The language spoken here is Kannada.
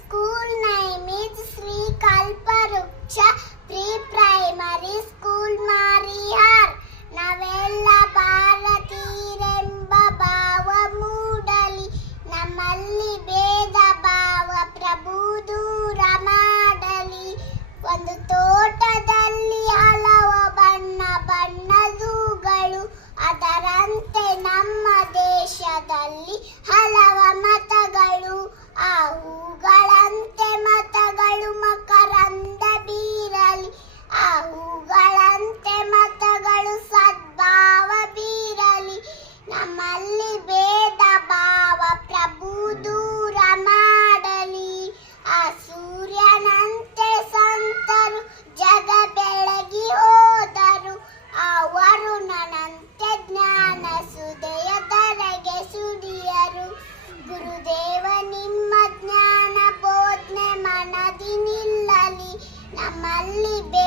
school name is Sri Kalparuksha Pre-Primary School Marihar. ನಾವೆಲ್ಲ ಭಾರತೀರೆಂಬ ಭಾವ ಮೂಡಲಿ ನಮ್ಮಲ್ಲಿ ಭೇದ ಭಾವ ಪ್ರಭು ದೂರ ಮಾಡಲಿ ಒಂದು ತೋಟದಲ್ಲಿ ಹಲವು ಬಣ್ಣ ಬಣ್ಣದೂಗಳು ಅದರಂತೆ ನಮ್ಮ ದೇಶದಲ್ಲಿ ಹಲವ only